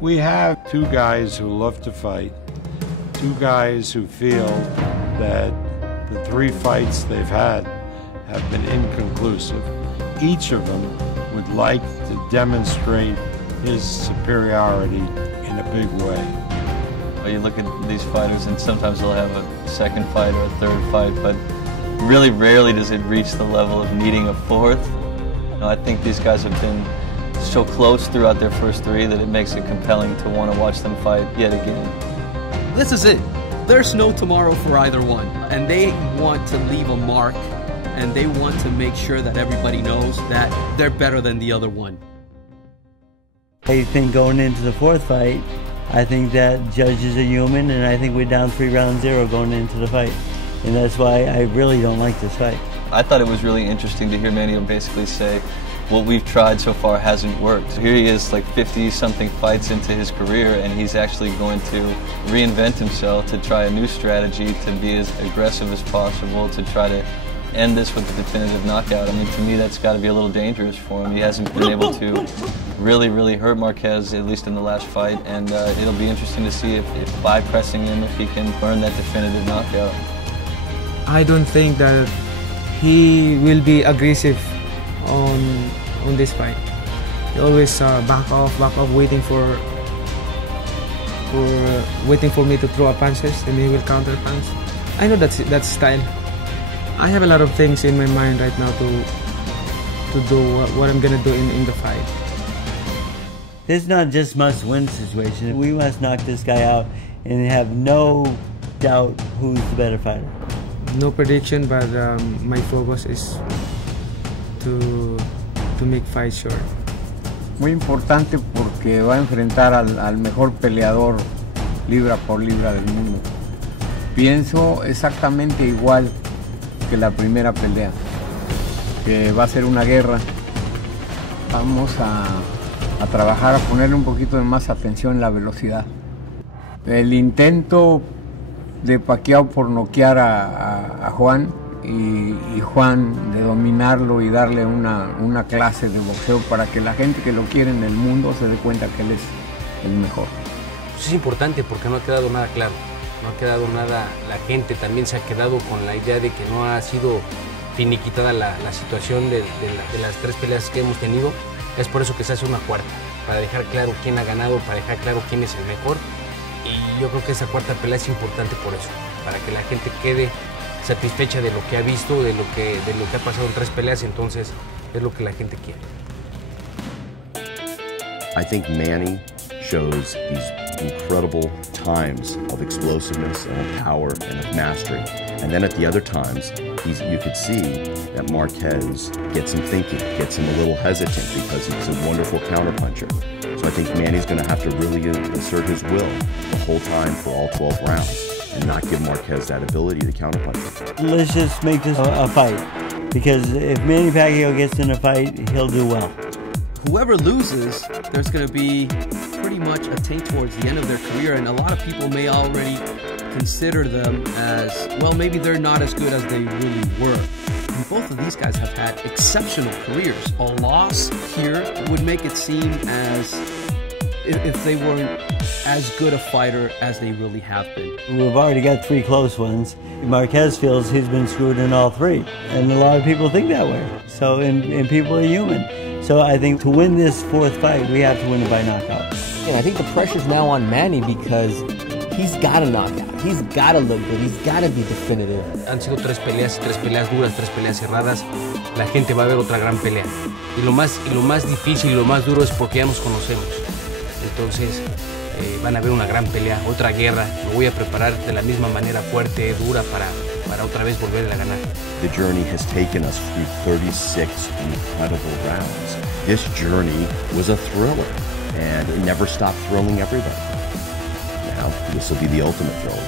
We have two guys who love to fight, two guys who feel that the 3 fights they've had have been inconclusive. Each of them would like to demonstrate his superiority in a big way. You look at these fighters and sometimes they'll have a second fight or a third fight, but really rarely does it reach the level of needing a fourth. I think these guys have been so close throughout their first 3 that it makes it compelling to want to watch them fight yet again. This is it. There's no tomorrow for either one, and they want to leave a mark, and they want to make sure that everybody knows that they're better than the other one. I think going into the 4th fight, I think that judges are human, and I think we're down 3-0 going into the fight. And that's why I really don't like this fight. I thought it was really interesting to hear Manny basically say, what we've tried so far hasn't worked. Here he is, like 50-something fights into his career, and he's actually going to reinvent himself to try a new strategy, to be as aggressive as possible, to try to end this with a definitive knockout. I mean, to me, that's got to be a little dangerous for him. He hasn't been able to really hurt Marquez, at least in the last fight, and it'll be interesting to see if by pressing him, if he can earn that definitive knockout. I don't think that he will be aggressive on this fight. He always back off, waiting for me to throw a punches, and he will counter punch. I know that's style. I have a lot of things in my mind right now to do what I'm gonna do in the fight. This is not just must-win situation. We must knock this guy out and have no doubt who's the better fighter. No prediction, but my focus is to make fight short. Muy importante porque va a enfrentar al mejor peleador libra por libra del mundo. Pienso exactamente igual que la primera pelea, que va a ser una guerra. Vamos a trabajar, a ponerle un poquito de más atención en la velocidad. El intento de Pacquiao por noquear a Juan y Juan de dominarlo y darle una clase de boxeo para que la gente que lo quiere en el mundo se dé cuenta que él es el mejor. Eso es importante porque no ha quedado nada claro, no ha quedado nada, la gente también se ha quedado con la idea de que no ha sido finiquitada la situación de las 3 peleas que hemos tenido. Es por eso que se hace una cuarta, para dejar claro quién ha ganado, para dejar claro quién es el mejor. Y yo creo que esa cuarta pelea es importante por eso, para que la gente quede satisfecha de lo que ha visto, de lo que ha pasado en 3 peleas, entonces es lo que la gente quiere. I think Manny shows these incredible times of explosiveness and of power and of mastery. And then at the other times, you could see that Marquez gets him thinking, gets him a little hesitant because he's a wonderful counterpuncher. So I think Manny's going to have to really assert his will the whole time for all 12 rounds and not give Marquez that ability to counterpunch. Let's just make this a fight, because if Manny Pacquiao gets in a fight, he'll do well. Whoever loses, there's going to be pretty much a taint towards the end of their career, and a lot of people may already consider them as, well, maybe they're not as good as they really were. And both of these guys have had exceptional careers. A loss here would make it seem as if they weren't as good a fighter as they really have been. We've already got 3 close ones. Marquez feels he's been screwed in all 3, and a lot of people think that way. So, and people are human. So I think to win this 4th fight, we have to win it by knockout. And I think the pressure's now on Manny because he's got to knock out. He's got to look good. He's got to be definitive. Han sido 3 peleas duras, 3 peleas cerradas. La gente va a ver otra gran pelea. Y lo más difícil y lo más duro es porque ya nos conocemos. Entonces van a ver una gran pelea, otra guerra. Me voy a preparar de la misma manera fuerte, dura para otra vez volver a ganar. The journey has taken us through 36 incredible rounds. This journey was a thriller, and it never stopped thrilling everybody. Now, this will be the ultimate thrill.